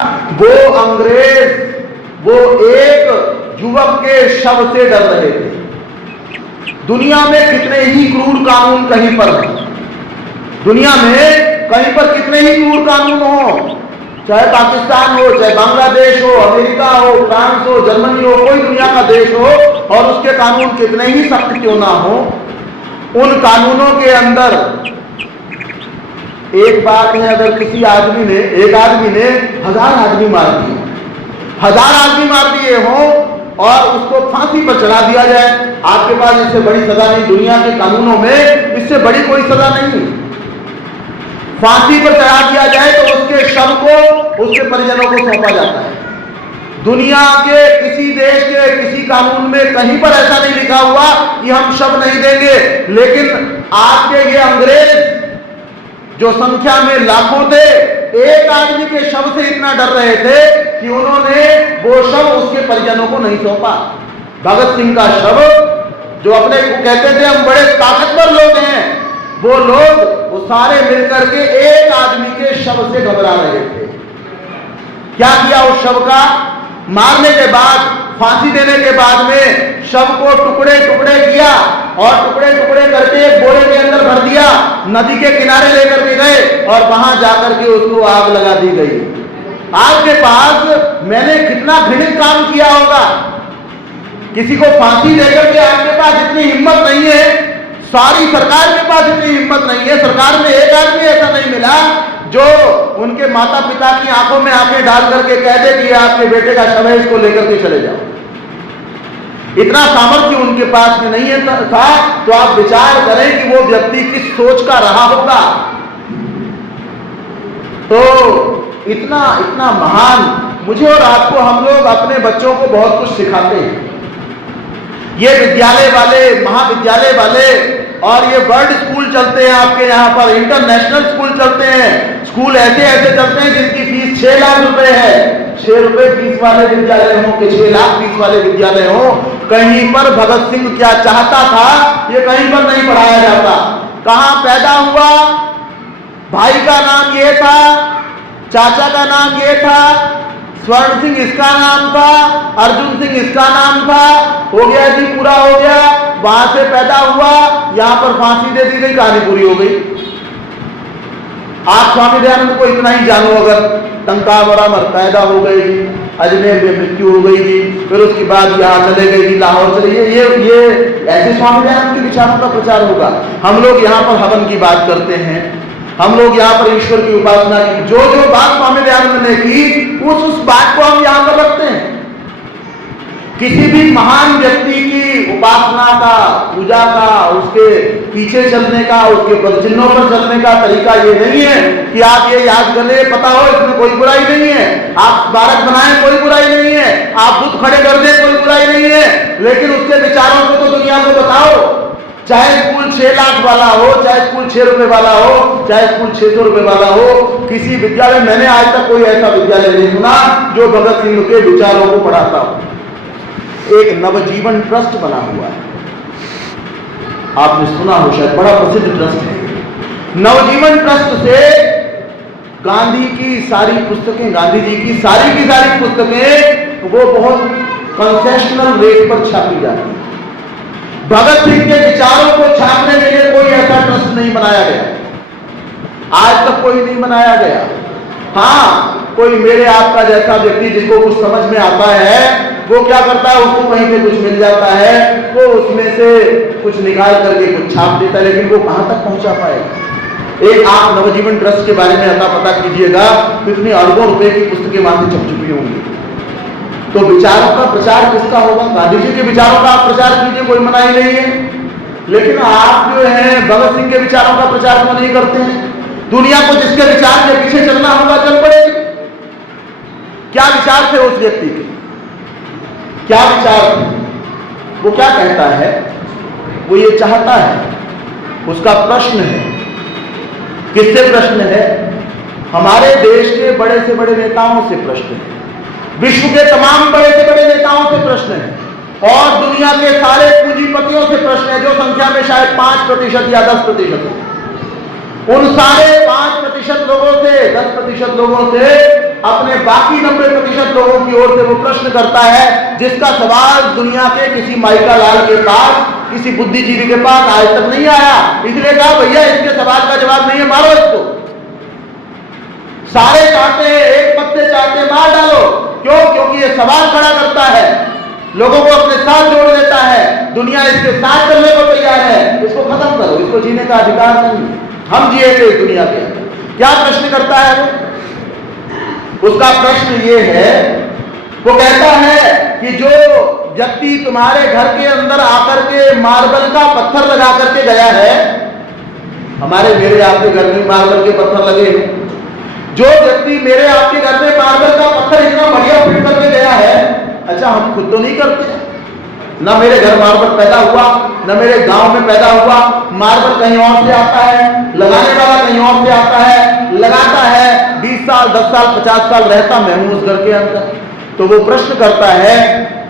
वो अंग्रेज वो एक युवक के शव से डर रहे थे। दुनिया में कितने ही क्रूर कानून कहीं पर हैं, दुनिया में कहीं पर कितने ही क्रूर कानून हो, चाहे पाकिस्तान हो, चाहे बांग्लादेश हो, अमेरिका हो, फ्रांस हो, जर्मनी हो, कोई दुनिया का देश हो, और उसके कानून कितने ही सख्त क्यों ना हो, उन कानूनों के अंदर एक बात है, अगर किसी आदमी ने, एक आदमी ने 1000 आदमी मार दिए, 1000 आदमी मार दिए हो और उसको फांसी पर चढ़ा दिया जाए, आपके पास इससे बड़ी सजा नहीं, दुनिया के कानूनों में इससे बड़ी कोई सजा नहीं। फांसी पर चढ़ा दिया जाए तो उसके शव को उसके परिजनों को सौंपा जाता है। दुनिया के किसी देश के किसी कानून में कहीं पर ऐसा नहीं लिखा हुआ कि हम शव नहीं देंगे, लेकिन आपके ये अंग्रेज जो संख्या में लाखों थे, एक आदमी के शव से इतना डर रहे थे कि उन्होंने वो शव उसके परिजनों को नहीं सौंपा। भगत सिंह का शव, जो अपने को कहते थे हम बड़े ताकतवर लोग हैं, वो लोग वो सारे मिलकर के एक आदमी के शव से घबरा रहे थे। क्या किया उस शव का? मारने के बाद, फांसी देने के बाद में शव को टुकड़े टुकड़े किया और टुकड़े टुकड़े करके एक बोरे के अंदर भर दिया, नदी के किनारे लेकर के गए और वहां जाकर के उसको आग लगा दी गई। आपके पास मैंने कितना घृणित काम किया होगा, किसी को फांसी देकर के आपके पास इतनी हिम्मत नहीं है, सारी सरकार के पास इतनी हिम्मत नहीं है, सरकार में एक आदमी ऐसा नहीं मिला जो उनके माता पिता की आंखों में आंखें डाल करके कह दे कि आपके बेटे का शव है, इसको लेकर के चले जाओ। इतना सामर्थ्य उनके पास में नहीं है था, तो आप विचार करें कि वो व्यक्ति किस सोच का रहा होगा। तो इतना इतना महान, मुझे और आपको, हम लोग अपने बच्चों को बहुत कुछ सिखाते हैं। ये विद्यालय वाले, महाविद्यालय वाले और ये वर्ल्ड स्कूल चलते हैं आपके यहाँ पर, इंटरनेशनल स्कूल चलते हैं, स्कूल ऐसे ऐसे चलते हैं जिनकी फीस 6 लाख रुपए है। 6 रुपए फीस वाले विद्यालय हो कि 6 लाख फीस वाले विद्यालय हो, कहीं पर भगत सिंह क्या चाहता था ये कहीं पर नहीं पढ़ाया जाता। कहां पैदा हुआ, भाई का नाम ये था, चाचा का नाम ये था, स्वर्ण सिंह इसका नाम था, अर्जुन सिंह इसका नाम था, हो गया जी, पूरा हो गया। वहां से पैदा हुआ, यहां पर फांसी दे दी गई, कहानी पूरी हो गई। आप स्वामी दयानंद को इतना ही जानो, अगर टंका बराबर पैदा हो गई, अजमेर में मृत्यु हो गई थी, फिर उसके बाद यहाँ चले गई थी, लाहौर चले, ये ऐसे स्वामी दयानंद के विचारों का प्रचार होगा। हम लोग यहाँ पर हवन की बात करते हैं, हम लोग यहाँ पर ईश्वर की उपासना की, जो जो बात स्वामी दयानंद ने की उस बात को हम यहाँ पर रखते हैं। किसी भी महान व्यक्ति की उपासना का, पूजा का, उसके पीछे चलने का, उसके पदचिन्हों पर चलने का तरीका ये नहीं है कि आप ये याद कर ले, पता हो इसमें कोई बुराई नहीं है, आप स्मारक बनाएं कोई बुराई नहीं है, आप बुत खड़े कर दें कोई बुराई नहीं है, लेकिन उसके विचारों को तो दुनिया को बताओ। चाहे स्कूल 6 लाख वाला हो, चाहे स्कूल 6 रुपए वाला हो, चाहे स्कूल 600 रुपए वाला हो, किसी विद्यालय, मैंने आज तक कोई ऐसा विद्यालय नहीं सुना जो भगत सिंह के विचारों को पढ़ाता हो। एक नवजीवन ट्रस्ट बना हुआ है, आपने सुना हो शायद, बड़ा प्रसिद्ध ट्रस्ट है। नवजीवन ट्रस्ट से गांधी की सारी पुस्तकें, गांधी जी की सारी पुस्तकें वो बहुत कंसेशनल रेट पर छापी जाती है। भगत सिंह के विचारों को छापने के लिए कोई ऐसा ट्रस्ट नहीं बनाया गया, आज तक कोई नहीं बनाया गया। हाँ, कोई मेरे आपका जैसा व्यक्ति जिसको कुछ समझ में आता है, वो क्या करता है, उसको कहीं पे कुछ मिल जाता है, वो उसमें से कुछ निकाल करके कुछ छाप देता है, लेकिन वो कहां तक पहुंचा पाएगा। एक आप नवजीवन ट्रस्ट के बारे में अता पता कीजिएगा, कितनी अरबों रुपए की पुस्तकें वहां से छप चुकी होंगी। तो विचारों का प्रचार किसका होगा? गांधी जी के विचारों का आप प्रचार कीजिए, कोई मनाही नहीं है, लेकिन आप जो है भगत सिंह के विचारों का प्रचार क्यों नहीं करते हैं? दुनिया को जिसके विचार के पीछे चलना होगा चल पड़ेगी। क्या विचार थे उस व्यक्ति के, क्या विचार थे, वो क्या कहता है, वो ये चाहता है, उसका प्रश्न है। किससे प्रश्न है? हमारे देश के बड़े से बड़े नेताओं से प्रश्न है, विश्व के तमाम बड़े से बड़े नेताओं से प्रश्न है, और दुनिया के सारे पूंजीपतियों से प्रश्न है, जो संख्या में शायद 5% या 10% है। उन सारे 5% लोगों से, 10% लोगों से अपने बाकी 90% लोगों की ओर से वो प्रश्न करता है जिसका सवाल दुनिया के किसी माइका लाल के पास, किसी बुद्धिजीवी के पास आज तक नहीं आया। इसलिए कहा भैया इसके सवाल का जवाब नहीं है, मारो इसको। सारे चाहते हैं, एक पत्ते चाहते हैं, मार डालो। क्यों? क्योंकि ये सवाल खड़ा करता है, लोगों को अपने साथ जोड़ देता है, दुनिया इसके साथ चलने को तैयार है। इसको खत्म करो, इसको जीने का अधिकार नहीं। हम जिएंगे इस दुनिया के अंदर। क्या प्रश्न करता है वो? उसका प्रश्न ये है, वो कहता है कि जो व्यक्ति तुम्हारे घर के अंदर आकर के मार्बल का पत्थर लगा करके गया है, हमारे मेरे आपके घर में मार्बल के पत्थर लगे हैं, जो व्यक्ति मेरे आपके घर में मार्बल का पत्थर इतना बढ़िया फिट करके गया है, अच्छा हम खुद तो नहीं करते? ना मेरे घर मार्बल पैदा हुआ, ना मेरे गांव में पैदा हुआ, मार्बल कहीं और से आता है, लगाने वाला कहीं और से आता है, लगाता है, 20 साल 10 साल 50 साल रहता मैं हूं उस घर के अंदर। तो वो प्रश्न करता है,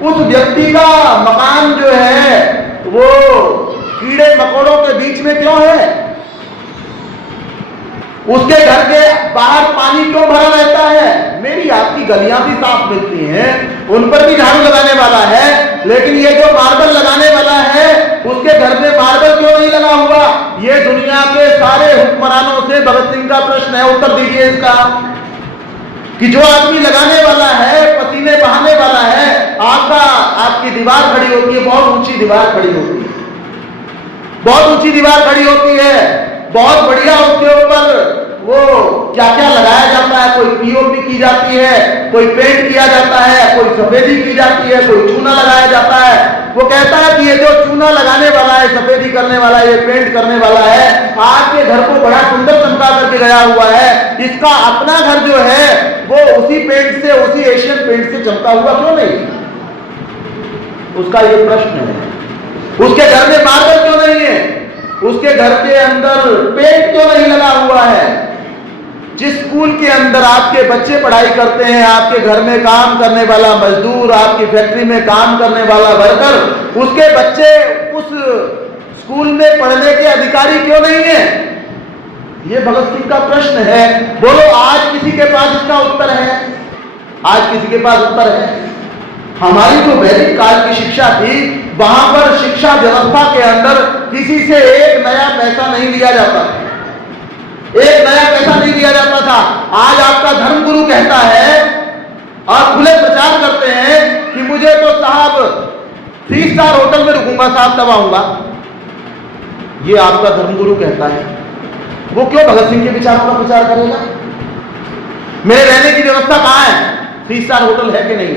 उस व्यक्ति का मकान जो है वो कीड़े मकोड़ों के बीच में क्यों है? उसके घर के बाहर पानी क्यों भरा रहता है? मेरी आपकी गलियां भी साफ मिलती हैं, उन पर भी झाड़ू लगाने वाला है, लेकिन ये जो मार्बल लगाने वाला है उसके घर में मार्बल क्यों नहीं लगा हुआ? ये दुनिया के सारे हुक्मरानों से भगत सिंह का प्रश्न है, उत्तर दीजिए इसका। कि जो आदमी लगाने वाला है, पसीने बहाने वाला है, आपकी दीवार खड़ी होती है, बहुत ऊंची दीवार खड़ी होती है, बहुत ऊंची दीवार खड़ी होती है, बहुत बढ़िया उसके ऊपर वो क्या क्या लगाया जाता है, कोई पीओपी की जाती है, कोई पेंट किया जाता है, कोई सफेदी की जाती है, कोई चूना लगाया जाता है। वो कहता है कि ये जो चूना लगाने वाला है, सफेदी करने वाला है, ये पेंट करने वाला है, आपके घर को बड़ा सुंदर चमका करके गया हुआ है, इसका अपना घर जो है वो उसी पेंट से, उसी एशियन पेंट से चमका हुआ क्यों नहीं? उसका ये प्रश्न है। उसके घर में मार्बल क्यों नहीं है? उसके घर के अंदर पेंट क्यों नहीं लगा हुआ है? जिस स्कूल के अंदर आपके बच्चे पढ़ाई करते हैं, आपके घर में काम करने वाला मजदूर, आपकी फैक्ट्री में काम करने वाला वर्कर, उसके बच्चे उस स्कूल में पढ़ने के अधिकारी क्यों नहीं है? ये भगत सिंह का प्रश्न है। बोलो आज किसी के पास इसका उत्तर है? आज किसी के पास उत्तर है? हमारी जो वैदिक काल की शिक्षा थी, वहां पर शिक्षा व्यवस्था के अंदर किसी से एक नया पैसा नहीं लिया जाता, एक नया पैसा नहीं लिया जाता था। आज आपका धर्मगुरु कहता है और खुले प्रचार करते हैं कि मुझे तो साहब 3 स्टार होटल में रुकूंगा साहब, तब आऊंगा। ये आपका धर्मगुरु कहता है। वो क्यों भगत सिंह के विचारों का प्रचार करेगा? मेरे रहने की व्यवस्था कहां है? 3 स्टार होटल है कि नहीं?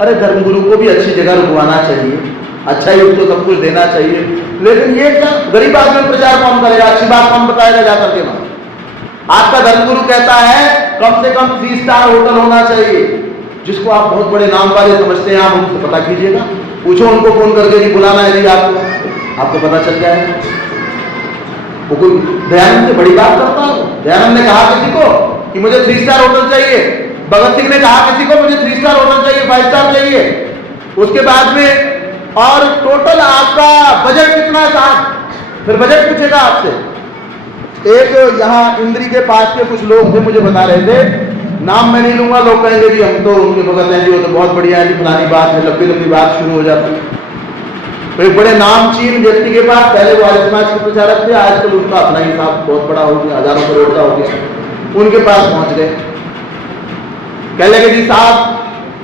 अरे धर्मगुरु को भी अच्छी जगह रुकवाना चाहिए, अच्छा ही उसको सब कुछ देना चाहिए, लेकिन ये क्या गरीब आदमी प्रचार कौन करेगा? अच्छी बात कौन बताएगा जाकर के? वहां आपका धर्मगुरु कहता है कम से कम 3 स्टार होटल होना चाहिए। जिसको आप बहुत बड़े नाम वाले समझते हैं, आप उनसे पता कीजिएगा, पूछो उनको फोन करके कि बुलाना है, आपको पता चल जाएगा। वो कोई दयानंद से बड़ी बात करता है? दयानंद ने कहा किसी को कि मुझे 3 स्टार होटल चाहिए, भगत सिंह ने कहा किसी को मुझे 3 स्टार होटल चाहिए, 5 स्टार चाहिए। उसके बाद में और टोटल आपका बजट कितना था? फिर बजट पूछेगा आपसे। एक यहाँ इंद्री के पास के कुछ लोग थे, मुझे बता रहे थे, नाम मैं नहीं लूंगा, लोग कहेंगे जी हम तो उनके भगत हैं जी, वो तो बहुत बढ़िया है जी, फलानी बात है, लंबी लंबी बात शुरू हो जाती है। तो एक बड़े नामचीन व्यक्ति के पास, पहले वो आर्य समाज के प्रचारक थे, आजकल उनका अपना हिसाब बहुत बड़ा हो गया, हजारों करोड़ का हो गया, उनके पास पहुंच गए। कह लगे जी साहब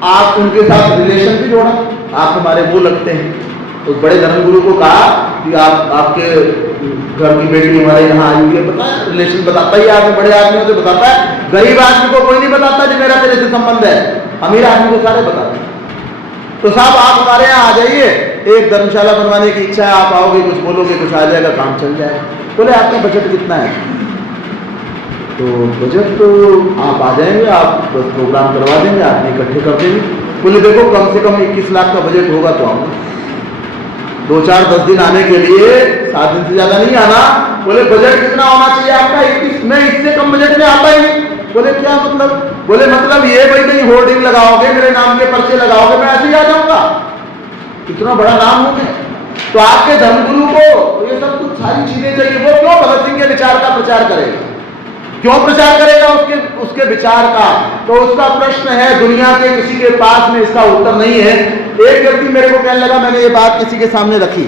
आप उनके साथ रिलेशन भी जोड़ा, आप हमारे वो लगते हैं। उस बड़े धर्मगुरु को कहा कि आप आपके घर की बेटी हमारे यहाँ आई हुई है, बताया रिलेशन बताता ही आदमी, बड़े आदमी से बताता है, गरीब आदमी को कोई नहीं बताता जी मेरा तेरे से संबंध है, अमीर आदमी को सारे बताते। तो साहब आप हमारे यहाँ आ जाइए, एक धर्मशाला बनवाने की इच्छा है, आप आओगे, कुछ बोलोगे, कुछ आ जाएगा, काम चल जाएगा। बोले आपका बजट कितना है? तो बजट तो आप आ जाएंगे, आप बस प्रोग्राम करवा देंगे, आदमी इकट्ठे कर देंगे। बोले देखो कम से कम 21 लाख का बजट होगा तो आऊंगा, 2-4-10 दिन आने के लिए, 7 दिन से ज्यादा नहीं आना। बोले बजट कितना होना चाहिए आपका? 21। मैं इससे कम बजट में आता ही नहीं। बोले क्या मतलब? बोले मतलब ये भाई कहीं होर्डिंग लगाओगे, मेरे नाम के पर्चे लगाओगे, मैं ऐसे ही आ जाऊंगा, इतना बड़ा नाम हो गया। तो आपके धर्मगुरु को ये सब कुछ सारी चीजें चाहिए, वो क्यों भगत सिंह के विचार का प्रचार करेगा? क्यों प्रचार करेगा उसके विचार का? तो उसका प्रश्न है, दुनिया के किसी के पास में इसका उत्तर नहीं है। एक व्यक्ति मेरे को कहने लगा, मैंने ये बात किसी के सामने रखी,